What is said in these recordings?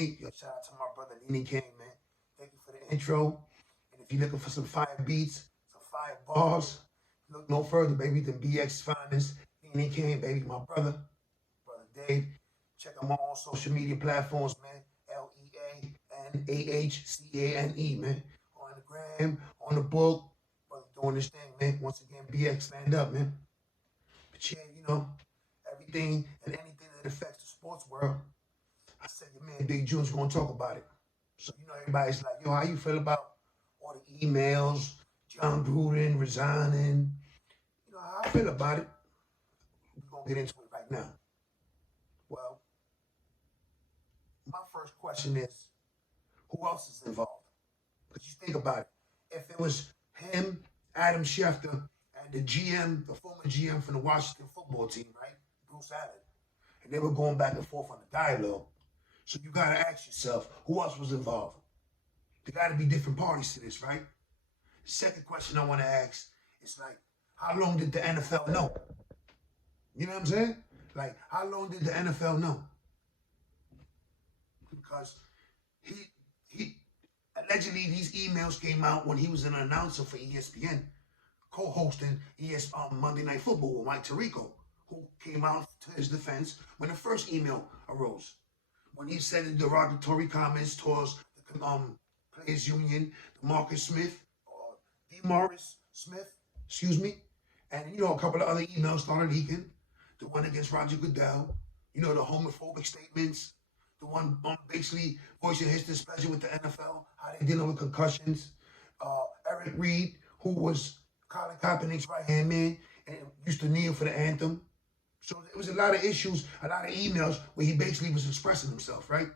Hey, yo, shout out to my brother Nene King, man. Thank you for the intro. And if you're looking for some fire beats, some fire bars, look no further, baby, than BX Finest. Nene King, baby, my brother, brother Dave. Check him out on social media platforms, man. LEANAHCANE, man. On the gram, on the book, brother doing this thing, man. Once again, BX stand up, man. But yeah, everything and anything that affects the sports world, I said your man Big June's gonna talk about it. So everybody's like, yo, how you feel about all the emails, John Gruden resigning? You know how I feel about it. We're gonna get into it right now. Well, my first question is, who else is involved? Because you think about it. If it was him, Adam Schefter, and the GM, the former GM from the Washington football team, right? Bruce Allen. And they were going back and forth on the dialogue. So you gotta ask yourself, who else was involved? There gotta be different parties to this, right? The second question I wanna ask is like, how long did the NFL know? You know what I'm saying? Like, how long did the NFL know? Because he allegedly these emails came out when he was an announcer for ESPN, co-hosting Monday Night Football with Mike Tirico, who came out to his defense when the first email arose. When he said the derogatory comments towards the players union, the Marcus Smith, or DeMaurice Smith, excuse me, and a couple of other emails started leaking. The one against Roger Goodell, the homophobic statements, the one basically voicing his displeasure with the NFL, how they dealing with concussions. Eric Reed, who was Colin Kaepernick's right-hand man and used to kneel for the anthem. So there was a lot of issues, a lot of emails where he basically was expressing himself, right?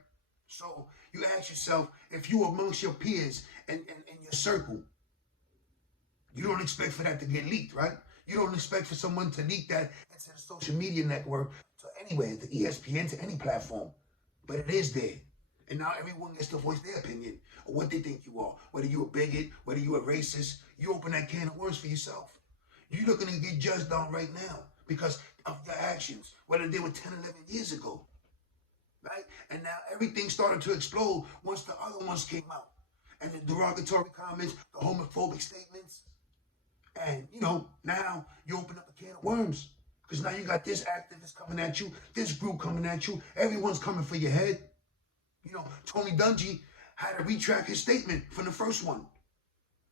So you ask yourself, if you amongst your peers and your circle, you don't expect for that to get leaked, right? You don't expect for someone to leak that into the social media network to anywhere, to ESPN, to any platform. But it is there. And now everyone gets to voice their opinion or what they think you are. Whether you're a bigot, whether you're a racist, you open that can of worms for yourself. You're looking to get judged on right now because of your actions, whether they were 10, 11 years ago, right? And now everything started to explode once the other ones came out. And the derogatory comments, the homophobic statements. And, now you open up a can of worms. Because now you got this activist coming at you, this group coming at you, everyone's coming for your head. Tony Dungy had to retract his statement from the first one,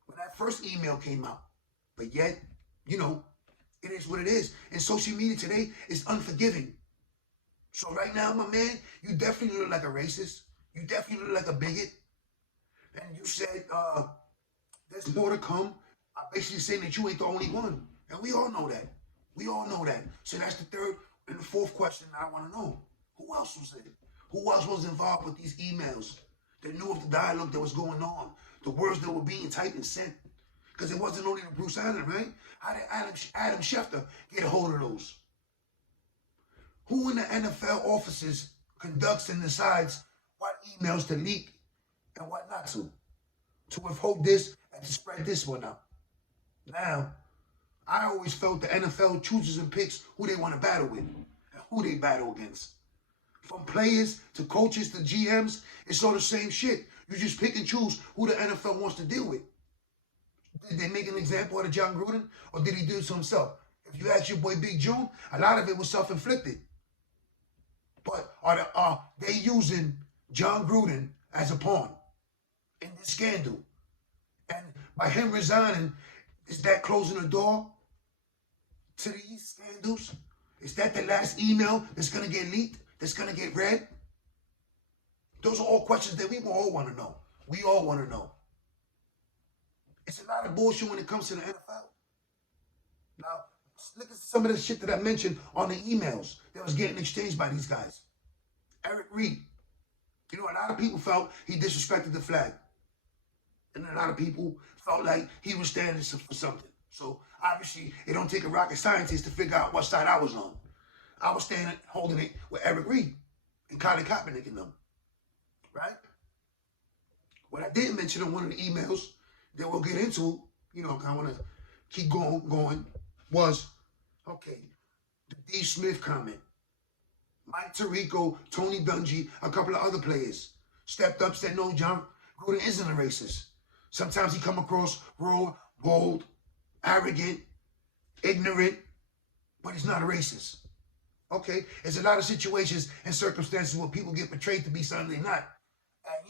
when that first email came out. But yet, it is what it is. And social media today is unforgiving. So right now, my man, you definitely look like a racist. You definitely look like a bigot. And you said, there's more to come. I'm basically saying that you ain't the only one. And we all know that. We all know that. So that's the third and the fourth question that I want to know. Who else was it? Who else was involved with these emails? That knew of the dialogue that was going on, the words that were being typed and sent. Because it wasn't only the Bruce Allen, right? How did Adam Schefter get a hold of those? Who in the NFL offices conducts and decides what emails to leak and what not to withhold this and to spread this one out? Now, I always felt the NFL chooses and picks who they want to battle with and who they battle against. From players to coaches to GMs, it's all the same shit. You just pick and choose who the NFL wants to deal with. Did they make an example out of John Gruden, or did he do it to himself? If you ask your boy Big June, a lot of it was self-inflicted. But are they using John Gruden as a pawn in this scandal? And by him resigning, is that closing the door to these scandals? Is that the last email that's going to get leaked, that's going to get read? Those are all questions that we all want to know. We all want to know. It's a lot of bullshit when it comes to the NFL. Now, look at some of the shit that I mentioned on the emails that was getting exchanged by these guys. Eric Reed. A lot of people felt he disrespected the flag. And a lot of people felt like he was standing for something. So obviously, it don't take a rocket scientist to figure out what side I was on. I was standing, holding it with Eric Reed and Colin Kaepernick and them, right? What I didn't mention in one of the emails that we'll get into, I want to keep going, was, okay, the D. Smith comment. Mike Tirico, Tony Dungy, a couple of other players. stepped up, said, no, John Gruden isn't a racist. Sometimes he come across raw, bold, arrogant, ignorant, but he's not a racist. Okay? There's a lot of situations and circumstances where people get portrayed to be something they're not.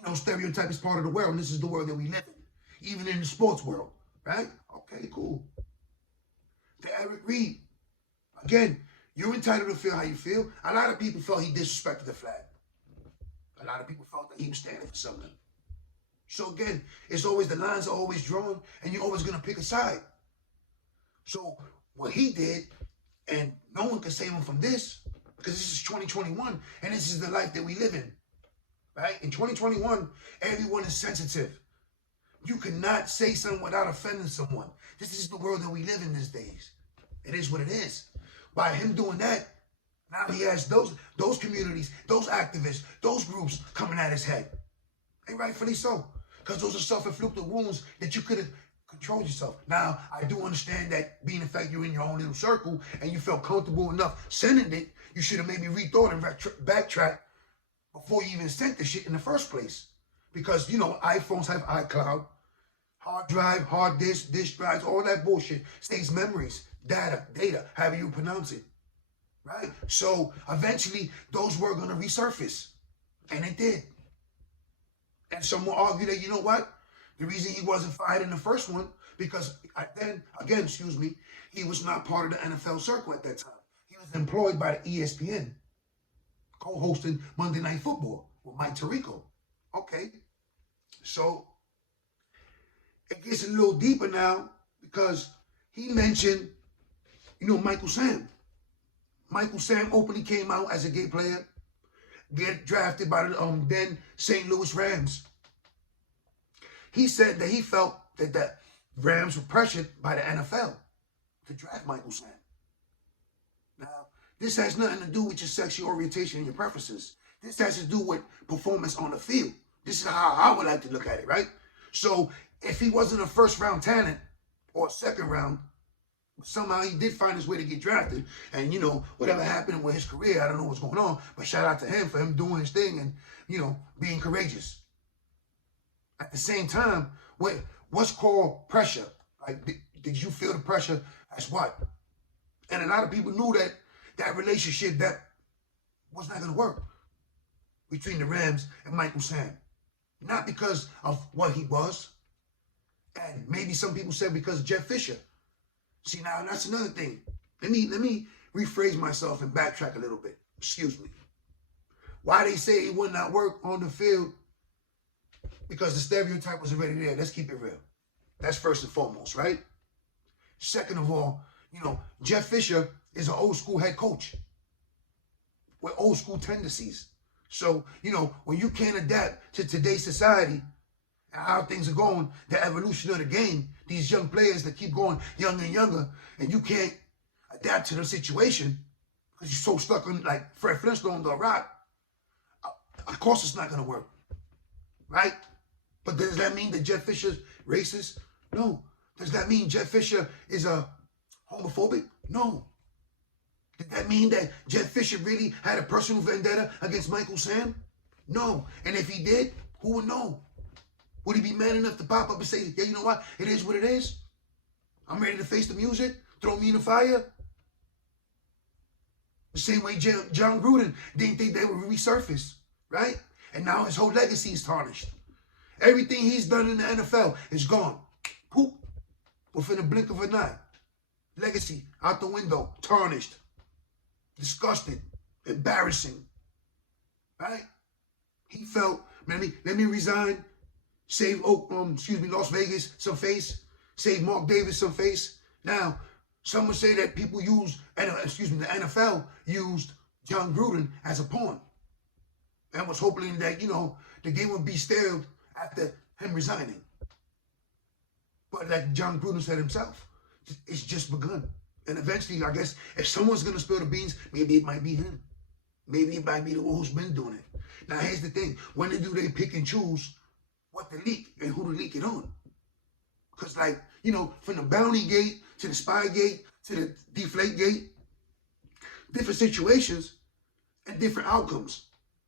And, stereotype is part of the world, and this is the world that we live in, even in the sports world, right? Okay, cool. To Eric Reed, again, you're entitled to feel how you feel. A lot of people felt he disrespected the flag. A lot of people felt that he was standing for something. So again, it's always, the lines are always drawn, and you're always going to pick a side. So what he did, and no one can save him from this, because this is 2021, and this is the life that we live in, right? In 2021, everyone is sensitive. You cannot say something without offending someone. This is the world that we live in these days. It is what it is. By him doing that, now he has those communities, those activists, those groups coming at his head. And rightfully so, because those are self-inflicted wounds that you could have controlled yourself. Now, I do understand that being the fact you're in your own little circle and you felt comfortable enough sending it, you should have maybe rethought and backtracked before you even sent the shit in the first place. Because, iPhones have iCloud, hard drive, hard disk drives, all that bullshit stays memories, data, however you pronounce it, right? So eventually those were going to resurface, and it did. And some will argue that, you know what? The reason he wasn't fired in the first one, because then, again, he was not part of the NFL circle at that time. He was employed by the ESPN, co-hosting Monday Night Football with Mike Tirico. Okay, so it gets a little deeper now because he mentioned, Michael Sam. Michael Sam openly came out as a gay player, get drafted by the then St. Louis Rams. He said that he felt that the Rams were pressured by the NFL to draft Michael Sam. Now, this has nothing to do with your sexual orientation and your preferences. This has to do with performance on the field. This is how I would like to look at it, right? So if he wasn't a first-round talent or a second round, somehow he did find his way to get drafted. And, whatever happened with his career, I don't know what's going on, but shout out to him for him doing his thing and, being courageous. At the same time, what's called pressure? Like, did you feel the pressure as what? And a lot of people knew that relationship, that was not going to work between the Rams and Michael Sam. Not because of what he was. And maybe some people said because of Jeff Fisher. See, now that's another thing. Let me rephrase myself and backtrack a little bit. Excuse me. Why they say it would not work on the field? Because the stereotype was already there. Let's keep it real. That's first and foremost, right? Second of all, Jeff Fisher is an old school head coach with old school tendencies. So, when you can't adapt to today's society and how things are going, the evolution of the game, these young players that keep going younger and younger, and you can't adapt to the situation because you're so stuck on, like Fred Flintstone under a rock, of course it's not going to work, right? But does that mean that Jeff Fisher's racist? No. Does that mean Jeff Fisher is a homophobic? No. Did that mean that Jeff Fisher really had a personal vendetta against Michael Sam? No. And if he did, who would know? Would he be man enough to pop up and say, yeah, you know what? It is what it is. I'm ready to face the music. Throw me in the fire. The same way John Gruden didn't think they would resurface, right? And now his whole legacy is tarnished. Everything he's done in the NFL is gone. Poop. Within a blink of an eye. Legacy out the window. Tarnished. Disgusted. Embarrassing. Right? He felt, let me resign. Save Las Vegas some face. Save Mark Davis some face. Now, some would say that people use, the NFL used John Gruden as a pawn. And was hoping that, the game would be stalled after him resigning. But like John Gruden said himself, it's just begun. And eventually, I guess, if someone's going to spill the beans, maybe it might be him. Maybe it might be the one who's been doing it. Now, here's the thing. When do they pick and choose what to leak and who to leak it on? Because, from the bounty gate to the spy gate to the deflate gate, different situations and different outcomes.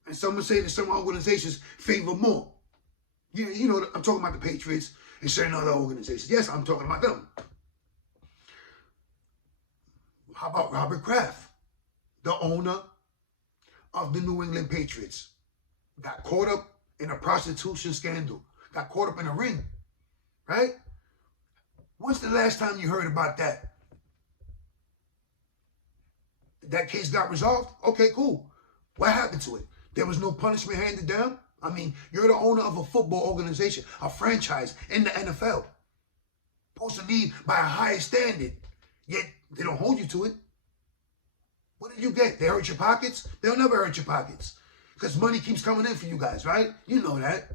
And some would say that some organizations favor more. Yeah, you know, I'm talking about the Patriots and certain other organizations. Yes, I'm talking about them. How about Robert Kraft, the owner of the New England Patriots? Got caught up in a prostitution scandal. Got caught up in a ring, right? When's the last time you heard about that? That case got resolved? Okay, cool. What happened to it? There was no punishment handed down? I mean, you're the owner of a football organization, a franchise in the NFL. Supposed to lead by a higher standard, yet they don't hold you to it. What did you get? They hurt your pockets? They'll never hurt your pockets because money keeps coming in for you guys, right? You know that.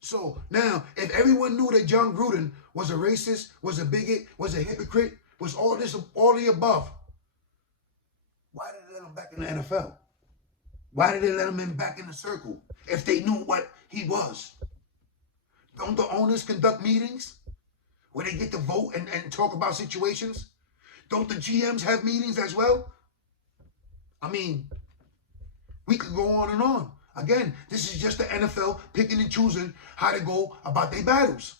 So now, if everyone knew that John Gruden was a racist, was a bigot, was a hypocrite, was all this, all the above, why did they let him back in the NFL? Why did they let him in back in the circle if they knew what he was? Don't the owners conduct meetings where they get to vote and talk about situations? Don't the GMs have meetings as well? I mean, we could go on and on. Again, this is just the NFL picking and choosing how to go about their battles.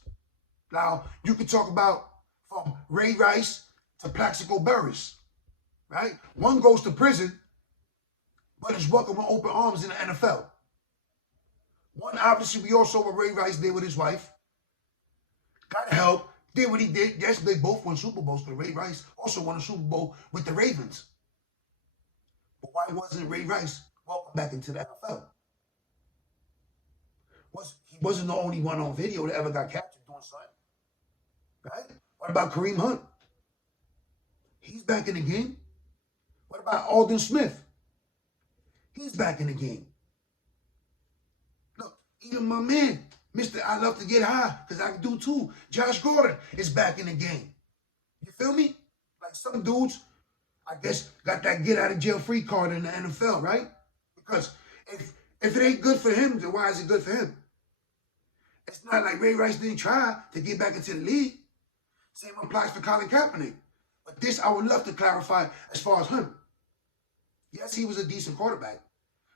Now, you could talk about from Ray Rice to Plaxico Burress, right? One goes to prison, but is welcome with open arms in the NFL. One, obviously, we all saw what Ray Rice did with his wife. Got help, did what he did. Yes, they both won Super Bowls, but Ray Rice also won a Super Bowl with the Ravens. But why wasn't Ray Rice welcome back into the NFL? He wasn't the only one on video that ever got captured doing something. Right? What about Kareem Hunt? He's back in the game. What about Alden Smith? He's back in the game. Look, even my man, Mr. I Love to Get High, because I can do too, Josh Gordon is back in the game. You feel me? Like some dudes, I guess, got that get out of jail free card in the NFL, right? Because if it ain't good for him, then why is it good for him? It's not like Ray Rice didn't try to get back into the league. Same applies for Colin Kaepernick. But this I would love to clarify as far as him. Yes, he was a decent quarterback.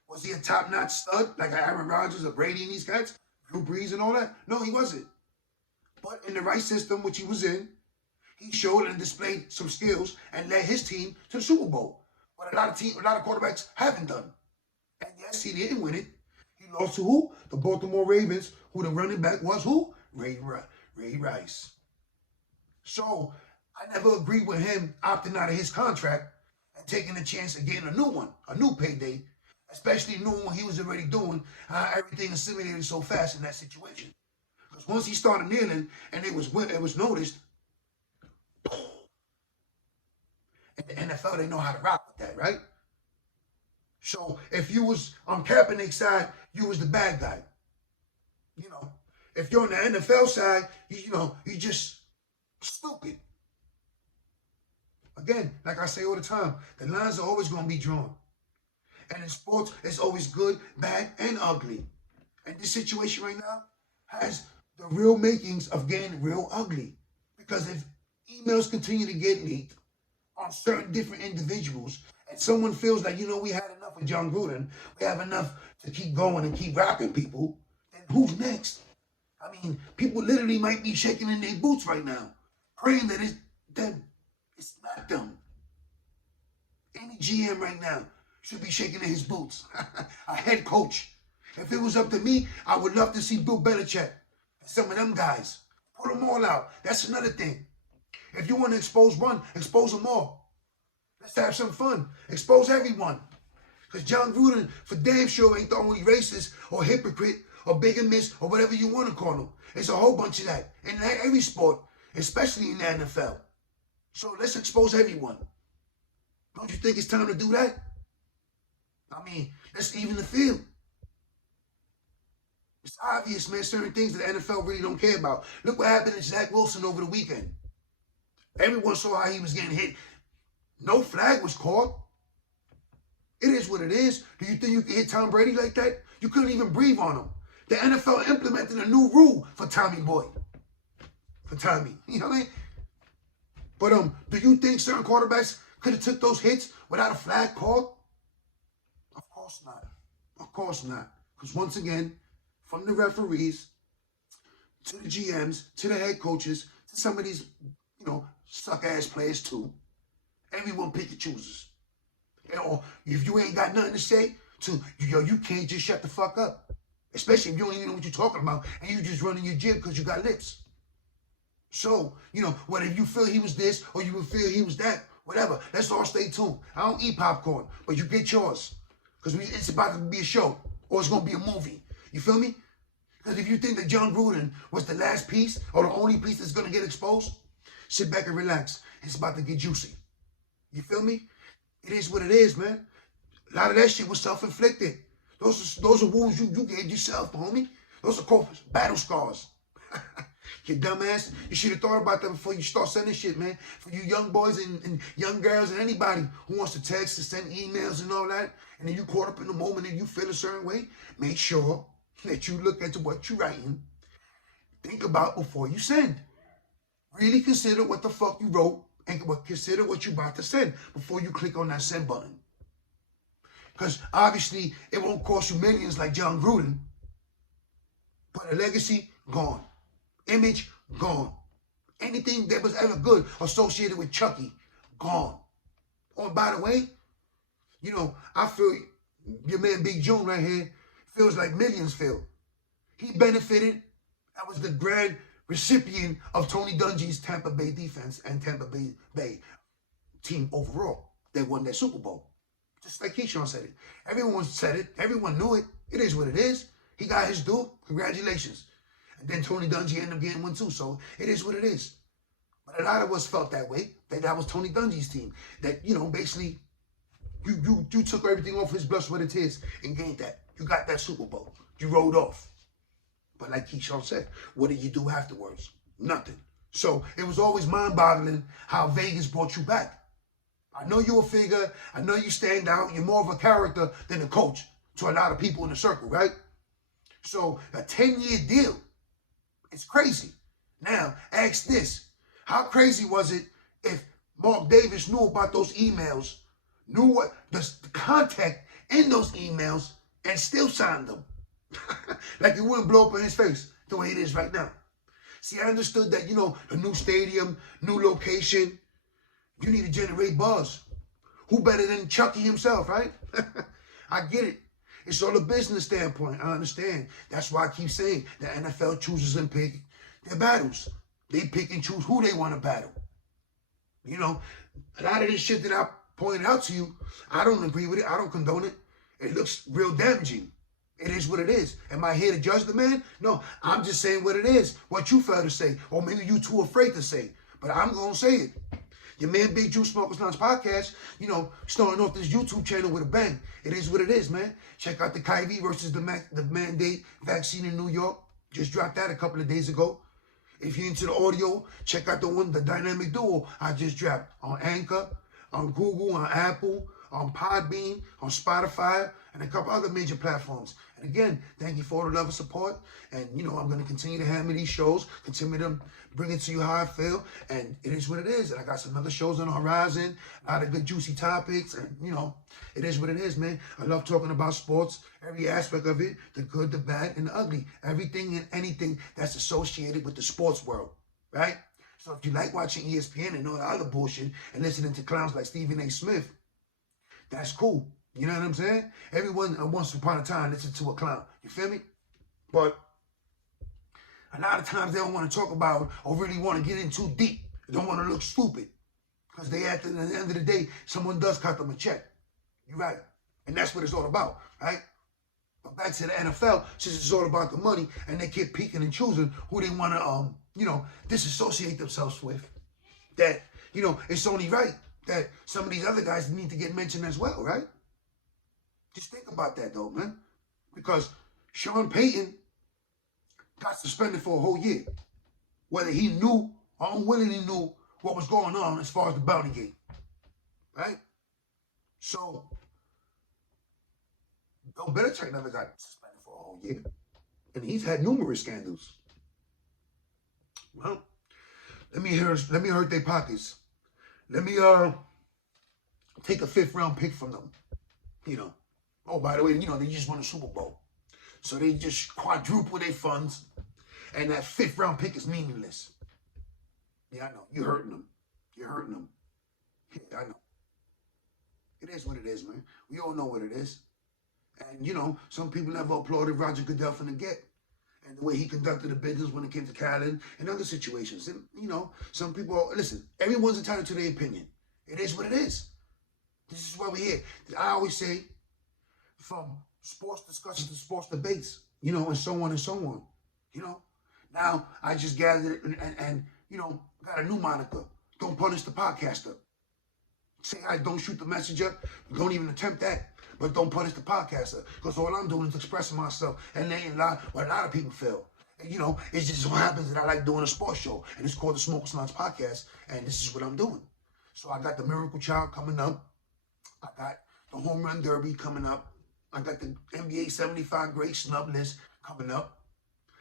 Was he a top-notch stud like Aaron Rodgers or Brady and these guys? Drew Brees and all that? No, he wasn't. But in the right system, which he was in, he showed and displayed some skills and led his team to the Super Bowl. But a lot of quarterbacks haven't done. And yes, he didn't win it. He lost to who? The Baltimore Ravens, who the running back was who? Ray Rice. So I never agreed with him opting out of his contract and taking a chance of getting a new one, a new payday, especially knowing what he was already doing, how everything assimilated so fast in that situation. Because once he started kneeling and it was noticed, in the NFL, they know how to rock with that, right? So if you was on Kaepernick's side, you was the bad guy. You know, if you're on the NFL side, you just stupid. Again, like I say all the time, the lines are always going to be drawn. And in sports, it's always good, bad, and ugly. And this situation right now has the real makings of getting real ugly. Because if emails continue to get leaked on certain different individuals, and someone feels like, we had enough with John Gruden, we have enough to keep going and keep rocking people, then who's next? I mean, people literally might be shaking in their boots right now, praying that it's them. It's not them. Any GM right now should be shaking in his boots. A head coach. If it was up to me, I would love to see Bill Belichick and some of them guys. Put them all out. That's another thing. If you want to expose one, expose them all. Let's have some fun. Expose everyone. Because John Gruden, for damn sure, ain't the only racist or hypocrite or bigamist or whatever you want to call him. It's a whole bunch of that in every sport, especially in the NFL. So let's expose everyone. Don't you think it's time to do that? I mean, let's even the field. It's obvious, man, certain things that the NFL really don't care about. Look what happened to Zach Wilson over the weekend. Everyone saw how he was getting hit. No flag was called. It is what it is. Do you think you can hit Tom Brady like that? You couldn't even breathe on him. The NFL implemented a new rule for Tommy Boy. For Tommy. You know what I mean? But do you think certain quarterbacks could have took those hits without a flag called? Of course not. Of course not. Because once again, from the referees to the GMs, to the head coaches, to some of these, suck-ass players too, everyone pick and chooses. Or if you ain't got nothing to say, you can't just shut the fuck up. Especially if you don't even know what you're talking about and you just running your jib because you got lips. So, whether you feel he was this or you would feel he was that, whatever, let's all stay tuned. I don't eat popcorn, but you get yours. Because it's about to be a show or it's going to be a movie. You feel me? Because if you think that John Gruden was the last piece or the only piece that's going to get exposed, sit back and relax. It's about to get juicy. You feel me? It is what it is, man. A lot of that shit was self-inflicted. Those are wounds you gave yourself, homie. Those are called battle scars. You dumbass. You should have thought about that before you start sending shit, man. For you young boys and young girls and anybody who wants to text and send emails and all that, and then you caught up in the moment and you feel a certain way, make sure that you look at what you're writing. Think about before you send. Really consider what the fuck you wrote and consider what you're about to send before you click on that send button. Because obviously it won't cost you millions like John Gruden, but a legacy, gone. Image, gone. Anything that was ever good associated with Chucky, gone. Oh, and by the way, I feel your man Big June right here feels like millions feel. He benefited. That was the grand recipient of Tony Dungy's Tampa Bay defense and Tampa Bay team overall. They won that Super Bowl. Just like Keyshawn said it. Everyone said it. Everyone knew it. It is what it is. He got his due. Congratulations. And then Tony Dungy ended up getting one too. So it is what it is. But a lot of us felt that way. That was Tony Dungy's team. That, basically, you took everything off his blood, sweat, and tears and gained that. You got that Super Bowl. You rolled off. But like Keyshawn said, what did you do afterwards? Nothing. So it was always mind-boggling how Vegas brought you back. I know you're a figure. I know you stand out. You're more of a character than a coach to a lot of people in the circle, right? So a 10-year deal. It's crazy. Now, ask this. How crazy was it if Mark Davis knew about those emails, knew what the contact in those emails, and still signed them? Like it wouldn't blow up in his face the way it is right now. See, I understood that, a new stadium, new location, you need to generate buzz. Who better than Chucky himself, right? I get it. It's all a business standpoint. I understand. That's why I keep saying the NFL chooses and pick their battles. They pick and choose who they want to battle. A lot of this shit that I pointed out to you, I don't agree with it. I don't condone it. It looks real damaging. It is what it is. Am I here to judge the man? No, I'm just saying what it is, what you felt to say, or maybe you too afraid to say. But I'm going to say it. Your man Big Juice Smokers Lounge podcast, starting off this YouTube channel with a bang. It is what it is, man. Check out the Kyrie versus the mandate vaccine in New York. Just dropped that a couple of days ago. If you're into the audio, check out the Dynamic Duo I just dropped on Anchor, on Google, on Apple, on Podbean, on Spotify, and a couple other major platforms. And again, thank you for all the love and support. And, I'm going to continue to hammer these shows, continue to bring it to you how I feel. And it is what it is. And I got some other shows on the horizon, a lot of good, juicy topics. And, it is what it is, man. I love talking about sports, every aspect of it, the good, the bad, and the ugly. Everything and anything that's associated with the sports world, right? So if you like watching ESPN and all the other bullshit and listening to clowns like Stephen A. Smith, that's cool. You know what I'm saying? Everyone once upon a time listened to a clown. You feel me? But a lot of times they don't want to talk about or really want to get in too deep. They don't want to look stupid. Because at the end of the day, someone does cut them a check. You're right. And that's what it's all about, right? But back to the NFL, since it's all about the money, and they keep picking and choosing who they want to, disassociate themselves with, that, it's only right that some of these other guys need to get mentioned as well, right? Just think about that, though, man. Because Sean Payton got suspended for a whole year. Whether he knew or unwillingly knew what was going on as far as the bounty game. Right? So, Bill Belichick never got suspended for a whole year. And he's had numerous scandals. Well, let me hurt their pockets. Let me take a 5th round pick from them. Oh, by the way, they just won the Super Bowl. So they just quadruple their funds, and that 5th round pick is meaningless. Yeah, I know. You're hurting them. You're hurting them. Yeah, I know. It is what it is, man. We all know what it is. And, some people never applauded Roger Goodell from the get. And the way he conducted the business when it came to Khaled and other situations. And, some people, listen, everyone's entitled to their opinion. It is what it is. This is why we're here. I always say, from sports discussions to sports debates, and so on and so on. Now I just gathered and got a new moniker. Don't punish the podcaster. Say I don't shoot the messenger. Don't even attempt that. But don't punish the podcaster. Because all I'm doing is expressing myself. And they ain't what a lot of people feel. And, it just what happens that I like doing a sports show. And it's called the Smokers Lounge Podcast. And this is what I'm doing. So I got the Miracle Child coming up. I got the Home Run Derby coming up. I got the NBA 75 Great Snub List coming up.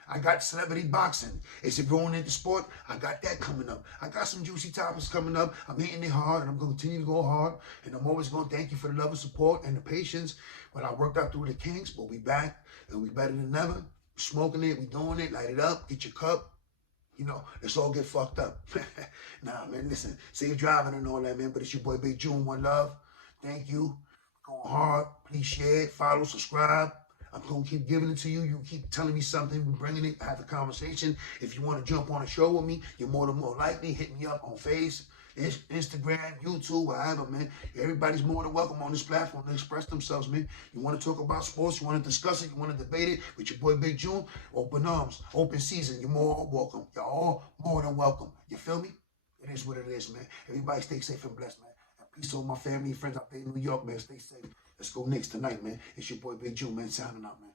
I got celebrity boxing. Is it growing into sport? I got that coming up. I got some juicy topics coming up. I'm hitting it hard, and I'm going to continue to go hard. And I'm always going to thank you for the love and support and the patience. When I worked out through the kinks, but we back, and we better than ever. Smoking it, we doing it. Light it up. Get your cup. Let's all get fucked up. Nah, man, listen. Safe driving and all that, man. But it's your boy Big June. One love. Thank you. Going hard. Please share it. Follow. Subscribe. I'm going to keep giving it to you. You keep telling me something. We're bringing it. Have a conversation. If you want to jump on a show with me, you're more than more likely. Hit me up on Instagram, YouTube, whatever, man. Everybody's more than welcome on this platform to express themselves, man. You want to talk about sports, you want to discuss it, you want to debate it with your boy Big June, open arms, open season. You're more welcome. You're all more than welcome. You feel me? It is what it is, man. Everybody stay safe and blessed, man. And peace to all my family and friends out there in New York, man. Stay safe. Let's go Knicks tonight, man. It's your boy Big June, man, signing out, man.